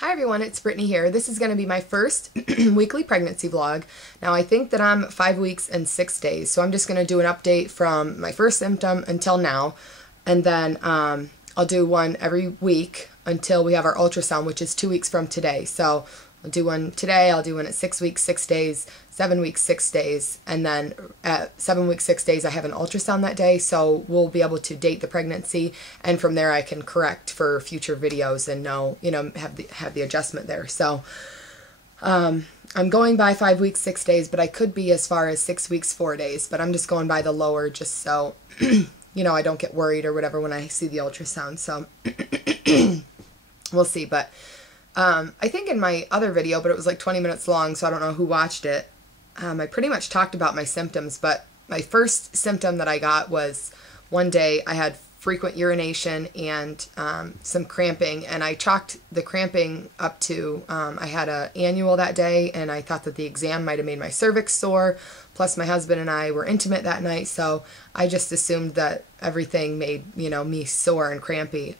Hi everyone, it's Brittany here. This is going to be my first weekly pregnancy vlog. Now I think that I'm 5 weeks and 6 days, so I'm just going to do an update from my first symptom until now, and then I'll do one every week until we have our ultrasound, which is 2 weeks from today. So I'll do one today, I'll do one at 6 weeks, 6 days, 7 weeks, 6 days, and then at 7 weeks, 6 days I have an ultrasound that day, so we'll be able to date the pregnancy, and from there I can correct for future videos and know, have the adjustment there. So I'm going by 5 weeks, 6 days, but I could be as far as 6 weeks, 4 days, but I'm just going by the lower just so, I don't get worried or whatever when I see the ultrasound, so we'll see. But I think in my other video, but it was like 20 minutes long, so I don't know who watched it, I pretty much talked about my symptoms, but my first symptom that I got was one day I had frequent urination and some cramping, and I chalked the cramping up to, I had an annual that day, and I thought that the exam might have made my cervix sore, plus my husband and I were intimate that night, so I just assumed that everything made, me sore and crampy.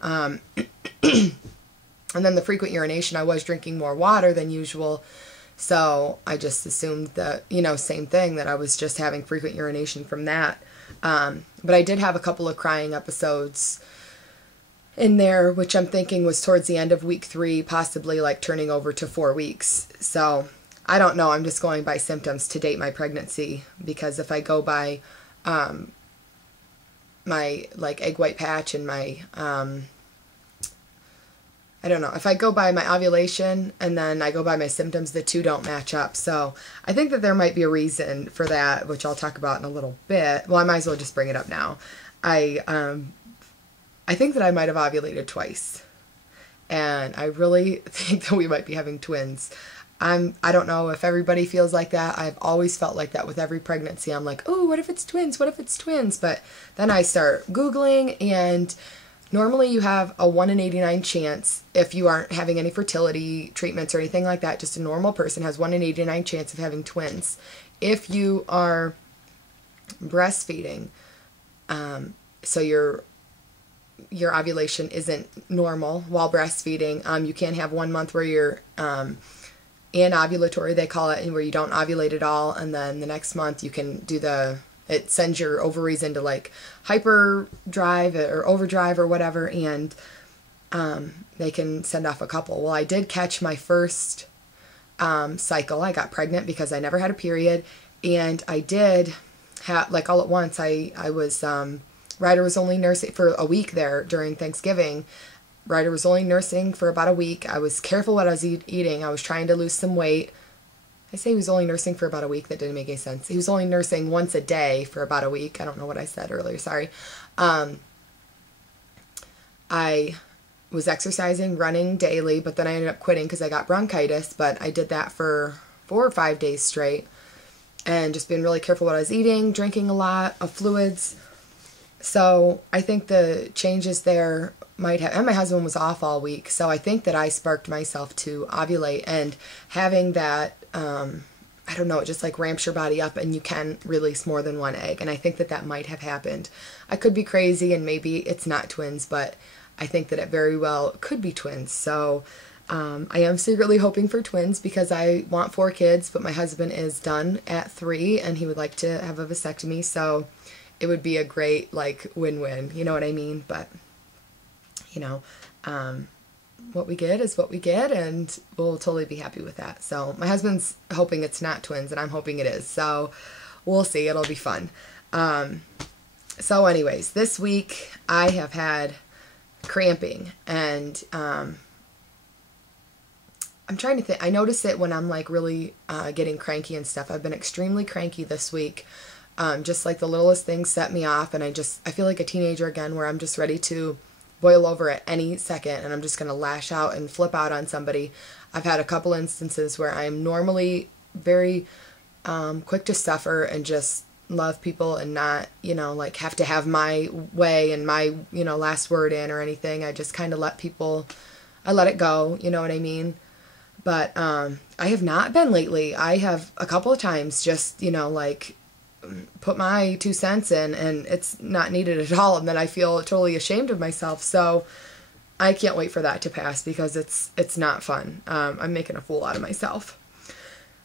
And then the frequent urination, I was drinking more water than usual, so I just assumed that, same thing, that I was just having frequent urination from that. But I did have a couple of crying episodes in there, which I'm thinking was towards the end of week 3, possibly like turning over to 4 weeks. So I don't know, I'm just going by symptoms to date my pregnancy, because if I go by my like egg white patch and my I don't know, if I go by my ovulation and then I go by my symptoms, the two don't match up. So I think that there might be a reason for that, which I'll talk about in a little bit. Well, I might as well just bring it up now. I think that I might have ovulated twice, and I really think that we might be having twins. I don't know if everybody feels like that. I've always felt like that with every pregnancy. I'm like, oh, what if it's twins? What if it's twins? But then I start Googling, and normally you have a 1 in 89 chance if you aren't having any fertility treatments or anything like that. Just a normal person has 1 in 89 chance of having twins. If you are breastfeeding, so your ovulation isn't normal while breastfeeding, you can have 1 month where you're anovulatory, they call it, and where you don't ovulate at all, and then the next month you can do it sends your ovaries into like hyperdrive or overdrive or whatever, and they can send off a couple. Well, I did catch my first cycle. I got pregnant because I never had a period, and I did have, like, all at once, I was, Ryder was only nursing for a week there during Thanksgiving. Ryder was only nursing for about a week. I was careful what I was eating. I was trying to lose some weight. I say he was only nursing for about a week. That didn't make any sense. He was only nursing once a day for about a week. I don't know what I said earlier. Sorry. I was exercising, running daily, but then I ended up quitting because I got bronchitis. But I did that for 4 or 5 days straight, and just being really careful what I was eating, drinking a lot of fluids. So I think the changes there might have, and my husband was off all week, so I think that I sparked myself to ovulate, and having that, I don't know, it just like ramps your body up, and you can release more than one egg, and I think that that might have happened. I could be crazy, and maybe it's not twins, but I think that it very well could be twins. So I am secretly hoping for twins because I want 4 kids, but my husband is done at 3, and he would like to have a vasectomy, so it would be a great, like, win-win, you know what I mean? But, what we get is what we get, and we'll totally be happy with that. So my husband's hoping it's not twins, and I'm hoping it is. So we'll see. It'll be fun. So anyways, this week I have had cramping, and I'm trying to think. I notice it when I'm like really getting cranky and stuff. I've been extremely cranky this week. Just like the littlest things set me off, and I feel like a teenager again, where I'm just ready to boil over at any second, and I'm just going to lash out and flip out on somebody. I've had a couple instances where I am normally very quick to suffer and just love people and not, like have to have my way and my, last word in or anything. I just kind of let it go, you know what I mean? But I have not been lately. I have a couple of times just, like put my 2 cents in, and it's not needed at all, and then I feel totally ashamed of myself. So I can't wait for that to pass because it's not fun. I'm making a fool out of myself.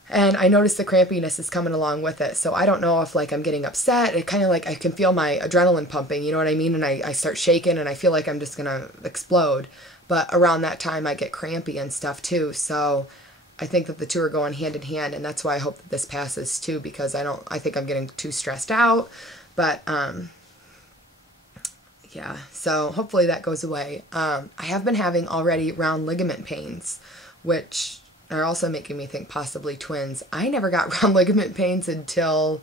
And I noticed the crampiness is coming along with it. So I don't know if like I'm getting upset. It kind of like I can feel my adrenaline pumping, you know what I mean? And I start shaking and I feel like I'm just going to explode. But around that time I get crampy and stuff too. So I think that the two are going hand in hand, and that's why I hope that this passes too, because I think I'm getting too stressed out. But yeah, so hopefully that goes away. I have been having already round ligament pains, which are also making me think possibly twins. I never got round ligament pains until,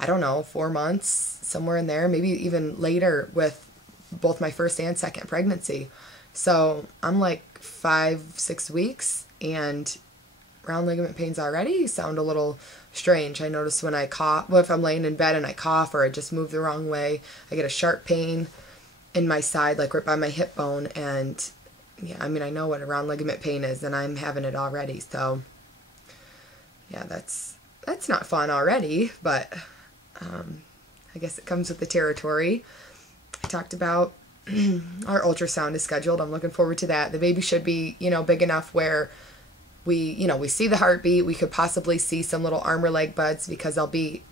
I don't know, 4 months, somewhere in there, maybe even later with both my first and second pregnancy. So I'm like 5-6 weeks and round ligament pains already sound a little strange. I notice when I cough, well, if I'm laying in bed and I cough or I just move the wrong way, I get a sharp pain in my side, like right by my hip bone. And yeah, I mean, I know what a round ligament pain is, and I'm having it already. So yeah, that's not fun already, but I guess it comes with the territory. I talked about our ultrasound is scheduled. I'm looking forward to that. The baby should be, big enough where we see the heartbeat. We could possibly see some little arm or leg buds because they'll be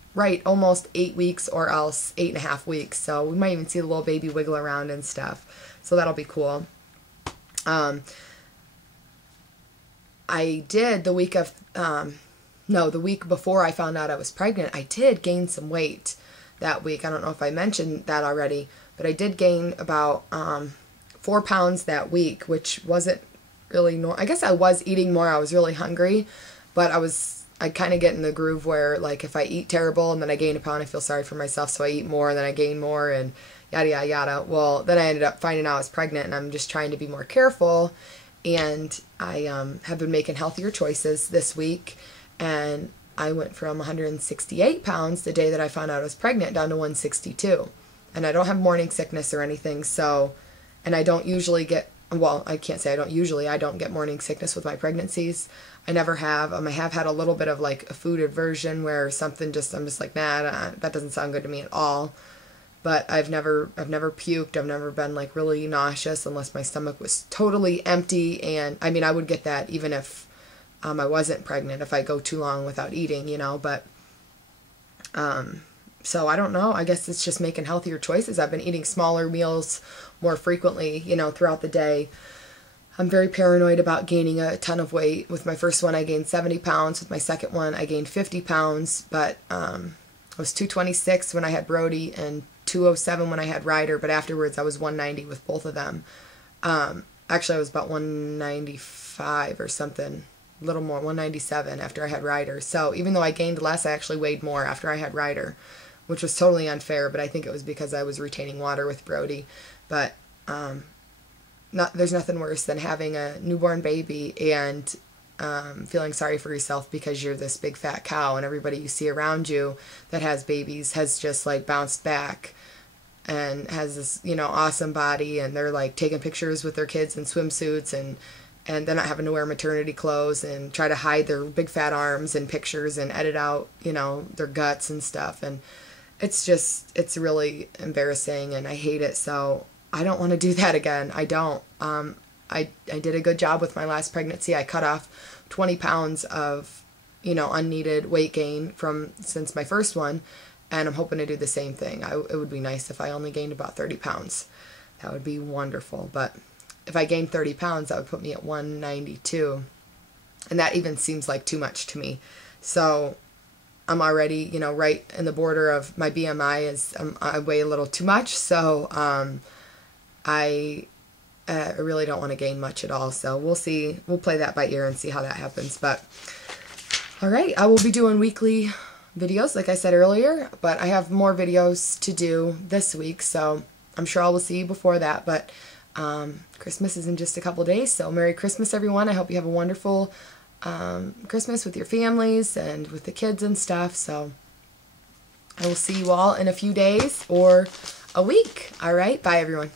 almost 8 weeks or else 8.5 weeks. So we might even see the little baby wiggle around and stuff. So that'll be cool. I did the week before I found out I was pregnant, I did gain some weight that week. I don't know if I mentioned that already, but I did gain about 4 pounds that week, which wasn't really I guess I was eating more. I was really hungry, but I kind of get in the groove where like if I eat terrible and then I gain a pound, I feel sorry for myself, so I eat more and then I gain more and yada yada yada. Well, then I ended up finding out I was pregnant, and I'm just trying to be more careful, and I have been making healthier choices this week, and I went from 168 pounds the day that I found out I was pregnant down to 162. And I don't have morning sickness or anything, so, and I don't usually get, well, I can't say I don't get morning sickness with my pregnancies. I never have. I have had a little bit of like a food aversion where something I'm just like, nah, that doesn't sound good to me at all. But I've never puked. I've never been like really nauseous unless my stomach was totally empty. And I mean, I would get that even if I wasn't pregnant, if I go too long without eating, but so I don't know. I guess it's just making healthier choices. I've been eating smaller meals more frequently, throughout the day. I'm very paranoid about gaining a ton of weight. With my first one, I gained 70 pounds. With my second one, I gained 50 pounds. But I was 226 when I had Brody and 207 when I had Ryder. But afterwards, I was 190 with both of them. Actually, I was about 195 or something. A little more, 197 after I had Ryder. So even though I gained less, I actually weighed more after I had Ryder, which was totally unfair, but I think it was because I was retaining water with Brody. But there's nothing worse than having a newborn baby and feeling sorry for yourself because you're this big fat cow and everybody you see around you that has babies has just like bounced back and has this, awesome body, and they're like taking pictures with their kids in swimsuits and they're not having to wear maternity clothes and try to hide their big fat arms in pictures and edit out, their guts and stuff. And it's really embarrassing and I hate it. So I don't want to do that again. I don't. I did a good job with my last pregnancy. I cut off 20 pounds of, unneeded weight gain since my first one. And I'm hoping to do the same thing. It would be nice if I only gained about 30 pounds. That would be wonderful. But if I gained 30 pounds, that would put me at 192. And that even seems like too much to me. So I'm already, right in the border of my BMI I weigh a little too much. So I really don't want to gain much at all. So we'll see. We'll play that by ear and see how that happens. But all right, I will be doing weekly videos, like I said earlier. But I have more videos to do this week. So I'm sure I will see you before that. But Christmas is in just a couple days, so Merry Christmas, everyone. I hope you have a wonderful Christmas with your families and with the kids and stuff. So I will see you all in a few days or a week. All right, bye, everyone.